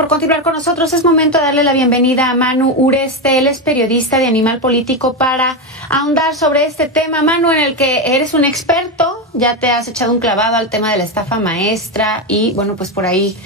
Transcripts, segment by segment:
por continuar con nosotros. Es momento de darle la bienvenida a Manu Ureste. Él es periodista de Animal Político, para ahondar sobre este tema, Manu, en el que eres un experto. Ya te has echado un clavado al tema de la estafa maestra y, bueno, pues por ahí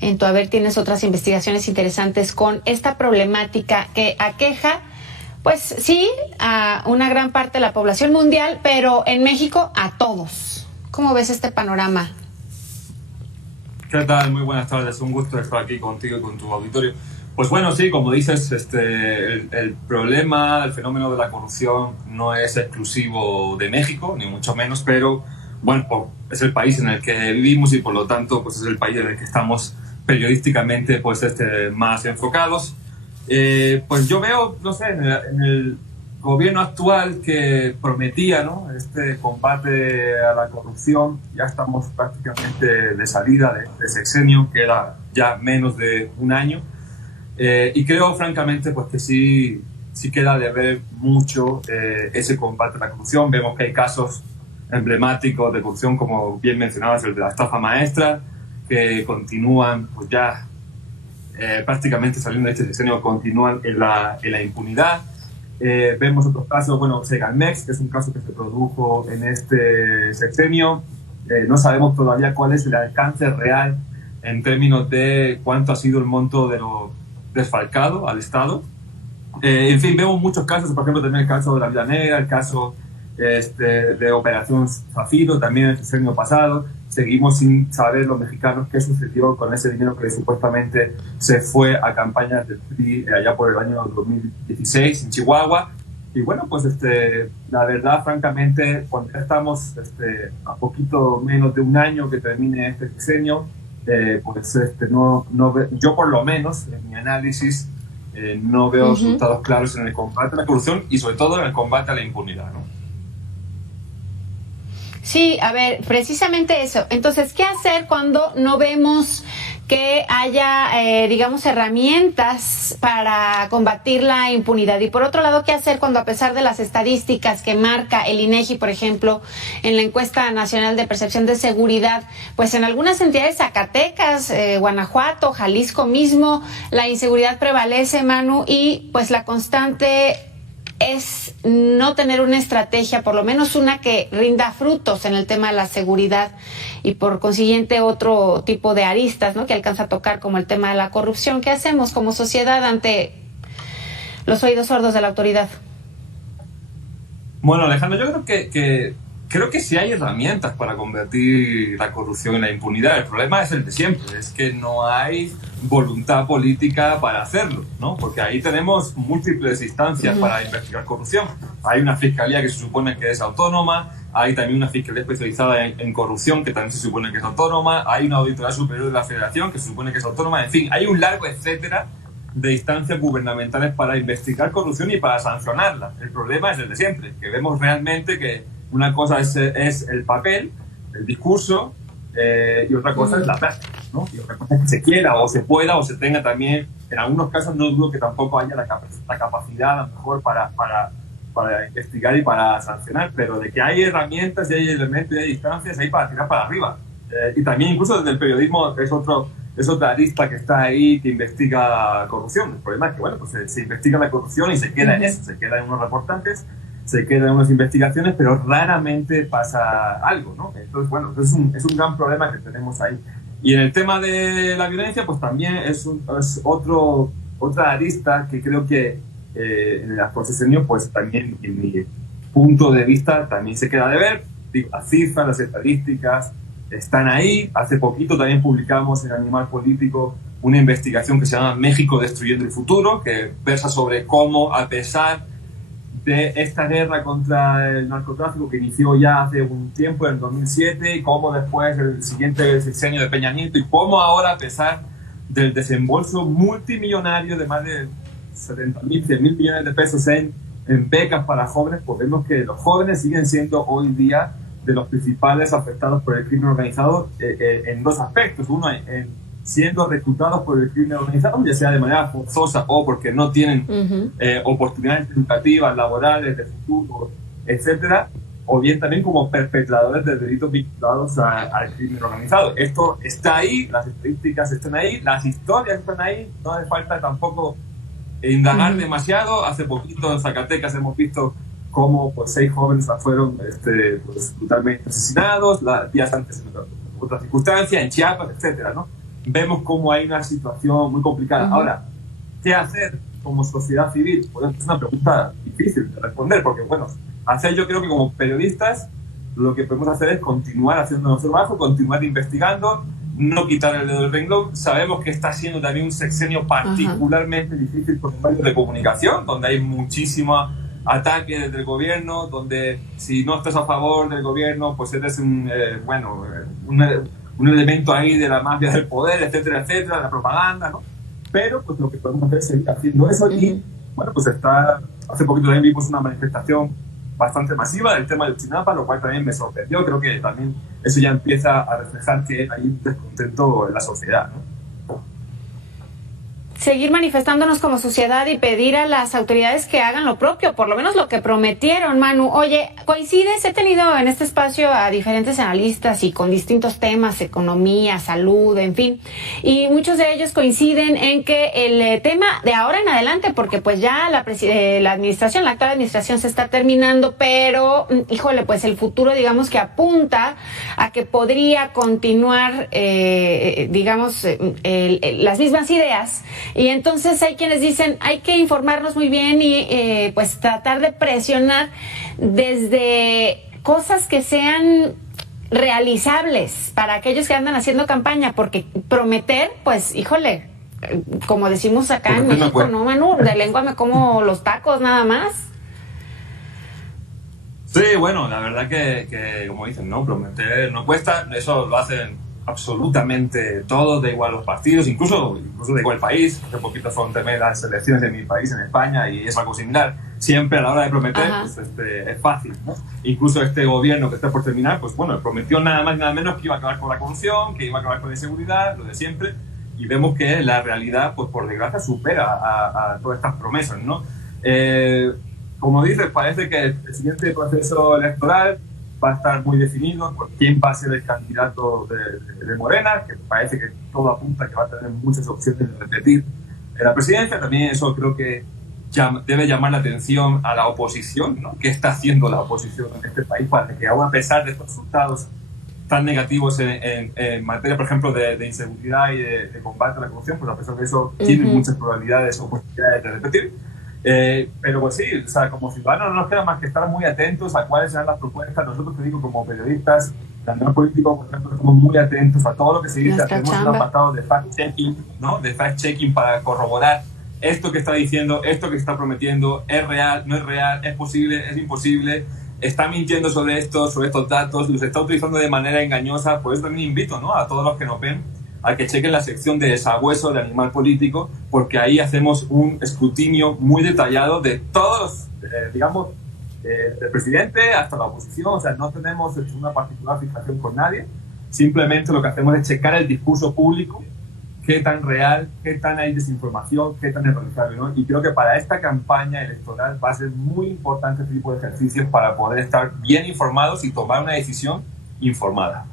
en tu haber tienes otras investigaciones interesantes con esta problemática que aqueja, pues sí, a una gran parte de la población mundial, pero en México a todos. ¿Cómo ves este panorama? ¿Qué tal? Muy buenas tardes. Un gusto estar aquí contigo y con tu auditorio. Pues bueno, sí, como dices, el problema, el fenómeno de la corrupción no es exclusivo de México, ni mucho menos, pero bueno, es el país en el que vivimos y por lo tanto pues es el país en el que estamos periodísticamente pues más enfocados. Pues yo veo, no sé, en el gobierno actual que prometía, ¿no?, este combate a la corrupción. Ya estamos prácticamente de salida de este sexenio, que era ya menos de un año, y creo francamente pues que sí queda de ver mucho ese combate a la corrupción. Vemos que hay casos emblemáticos de corrupción, como bien mencionabas, el de la estafa maestra, que continúan pues ya prácticamente saliendo de este sexenio, continúan en la impunidad. Vemos otros casos, bueno, Segalmex, que es un caso que se produjo en este sexenio. No sabemos todavía cuál es el alcance real en términos de cuánto ha sido el monto de lo desfalcado al Estado. En fin, vemos muchos casos, por ejemplo, también el caso de la Vida Negra, el caso de Operación Zafiro, también el sexenio pasado. Seguimos sin saber los mexicanos qué sucedió con ese dinero que supuestamente se fue a campañas del PRI allá por el año 2016 en Chihuahua. Y bueno, pues la verdad, francamente, cuando ya estamos a poquito menos de un año que termine este sexenio, pues yo por lo menos en mi análisis no veo resultados claros en el combate a la corrupción y sobre todo en el combate a la impunidad, ¿no? Sí, a ver, precisamente eso. Entonces, ¿qué hacer cuando no vemos que haya, digamos, herramientas para combatir la impunidad? Y por otro lado, ¿qué hacer cuando, a pesar de las estadísticas que marca el INEGI, por ejemplo, en la encuesta nacional de percepción de seguridad, pues en algunas entidades, Zacatecas, Guanajuato, Jalisco mismo, la inseguridad prevalece, Manu, y pues la constante es no tener una estrategia, por lo menos una que rinda frutos en el tema de la seguridad, y por consiguiente otro tipo de aristas, ¿no?, que alcanza a tocar, como el tema de la corrupción? ¿Qué hacemos como sociedad ante los oídos sordos de la autoridad? Bueno, Alejandro, yo creo que sí hay herramientas para convertir la corrupción en la impunidad. El problema es el de siempre, es que no hay voluntad política para hacerlo, ¿no? Porque ahí tenemos múltiples instancias para investigar corrupción. Hay una fiscalía que se supone que es autónoma, hay también una fiscalía especializada en corrupción que también se supone que es autónoma, hay una auditoría superior de la Federación que se supone que es autónoma. En fin, hay un largo etcétera de instancias gubernamentales para investigar corrupción y para sancionarla. El problema es el de siempre, que vemos realmente que una cosa es el papel, el discurso, y otra cosa es la práctica, ¿no? Y otra cosa es que se quiera o se pueda o se tenga también. En algunos casos no dudo que tampoco haya la capacidad a lo mejor para investigar y para sancionar, pero de que hay herramientas y hay elementos y hay distancias, hay para tirar para arriba. Y también incluso desde el periodismo es otra arista que está ahí, que investiga corrupción. El problema es que, bueno, pues se investiga la corrupción y se queda en eso, se queda en unos reportajes, se queda en unas investigaciones, pero raramente pasa algo, ¿no? Entonces, bueno, es un gran problema que tenemos ahí. Y en el tema de la violencia, pues también es otra arista que creo que en las sexenio, pues también, en mi punto de vista, también se queda de ver. Digo, las cifras, las estadísticas están ahí. Hace poquito también publicamos en Animal Político una investigación que se llama México destruyendo el futuro, que versa sobre cómo, a pesar de esta guerra contra el narcotráfico que inició ya hace un tiempo, en 2007, y cómo después el siguiente sexenio de Peña Nieto, y cómo ahora, a pesar del desembolso multimillonario de más de 70.000, 100.000 millones de pesos en becas para jóvenes, pues vemos que los jóvenes siguen siendo hoy día de los principales afectados por el crimen organizado en dos aspectos. Uno, siendo reclutados por el crimen organizado, ya sea de manera forzosa o porque no tienen oportunidades educativas, laborales, de futuro, etcétera, o bien también como perpetradores de delitos vinculados al crimen organizado. Esto está ahí, las estadísticas están ahí, las historias están ahí, no hace falta tampoco indagar demasiado. Hace poquito en Zacatecas hemos visto cómo pues, 6 jóvenes fueron pues, brutalmente asesinados, días antes en otras circunstancias, en Chiapas, etcétera, ¿no? Vemos cómo hay una situación muy complicada. Ahora, ¿qué hacer como sociedad civil? Pues es una pregunta difícil de responder, porque, bueno, yo creo que como periodistas lo que podemos hacer es continuar haciendo nuestro trabajo, continuar investigando, no quitar el dedo del renglón. Sabemos que está siendo también un sexenio particularmente difícil por los medios de comunicación, donde hay muchísimo ataque desde el gobierno, donde si no estás a favor del gobierno, pues eres un elemento ahí de la mafia del poder, etcétera, etcétera, la propaganda, ¿no? Pero pues lo que podemos hacer es seguir haciendo eso y, bueno, pues hace poquito también vimos una manifestación bastante masiva del tema del Chinapa, lo cual también me sorprendió. Creo que también eso ya empieza a reflejar que hay un descontento en la sociedad, ¿no? Seguir manifestándonos como sociedad y pedir a las autoridades que hagan lo propio, por lo menos lo que prometieron, Manu. Oye, ¿coincides? He tenido en este espacio a diferentes analistas y con distintos temas, economía, salud, en fin, y muchos de ellos coinciden en que el tema de ahora en adelante, porque pues ya la actual administración se está terminando, pero, híjole, pues el futuro, digamos que apunta a que podría continuar, las mismas ideas. Y entonces hay quienes dicen, hay que informarnos muy bien y pues tratar de presionar desde cosas que sean realizables para aquellos que andan haciendo campaña, porque prometer, pues, híjole, como decimos acá en México, ¿no, Manu? De lengua me como los tacos nada más. Sí, bueno, la verdad que como dicen, ¿no? Prometer no cuesta, eso lo hacen absolutamente todos, da igual los partidos, incluso da igual el país. Hace poquito fueron también las elecciones de mi país, en España, y es algo similar. Siempre a la hora de prometer, pues, es fácil, ¿no? Incluso este gobierno que está por terminar, pues bueno, prometió nada más y nada menos que iba a acabar con la corrupción, que iba a acabar con la inseguridad, lo de siempre, y vemos que la realidad, pues por desgracia, supera a todas estas promesas, ¿no? Como dices, parece que el siguiente proceso electoral va a estar muy definido por quién va a ser el candidato de Morena, que parece que todo apunta que va a tener muchas opciones de repetir la presidencia. También eso creo que debe llamar la atención a la oposición, ¿no? ¿Qué está haciendo la oposición en este país para que, aún a pesar de estos resultados tan negativos en materia, por ejemplo, de inseguridad y de combate a la corrupción, pues a pesar de eso tienen muchas probabilidades o posibilidades de repetir? Pero pues sí, o sea, como ciudadanos no nos queda más que estar muy atentos a cuáles serán las propuestas. Nosotros, te digo, como periodistas, también políticos, por ejemplo, estamos muy atentos a todo lo que se dice. Hacemos un apartado de fact-checking, ¿no? De fact-checking para corroborar esto que está diciendo, esto que está prometiendo, es real, no es real, es posible, es imposible, está mintiendo sobre estos datos, los está utilizando de manera engañosa. Por eso también invito, ¿no?, a todos los que nos ven a que chequen la sección de Desagüeso de Animal Político, porque ahí hacemos un escrutinio muy detallado de todos, del presidente hasta la oposición. O sea, no tenemos una particular fijación con nadie, simplemente lo que hacemos es checar el discurso público, qué tan real, qué tan hay desinformación, qué tan irrealizable, ¿no? Y creo que para esta campaña electoral va a ser muy importante este tipo de ejercicios para poder estar bien informados y tomar una decisión informada.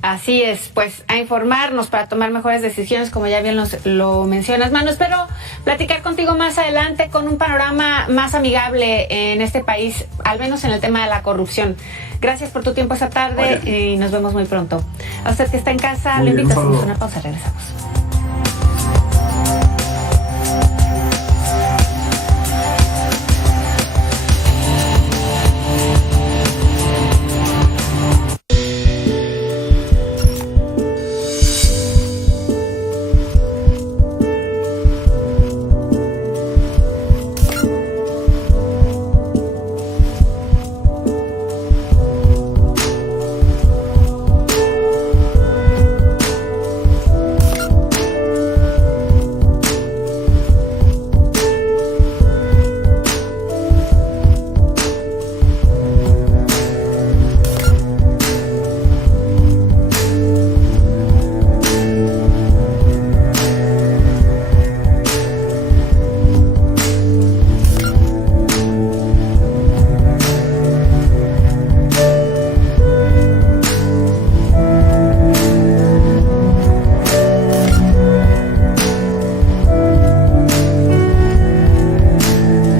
Así es, pues a informarnos para tomar mejores decisiones, como ya bien lo mencionas, Manu. Espero platicar contigo más adelante con un panorama más amigable en este país, al menos en el tema de la corrupción. Gracias por tu tiempo esta tarde y nos vemos muy pronto. A usted que está en casa, lo invito a hacer una pausa, regresamos.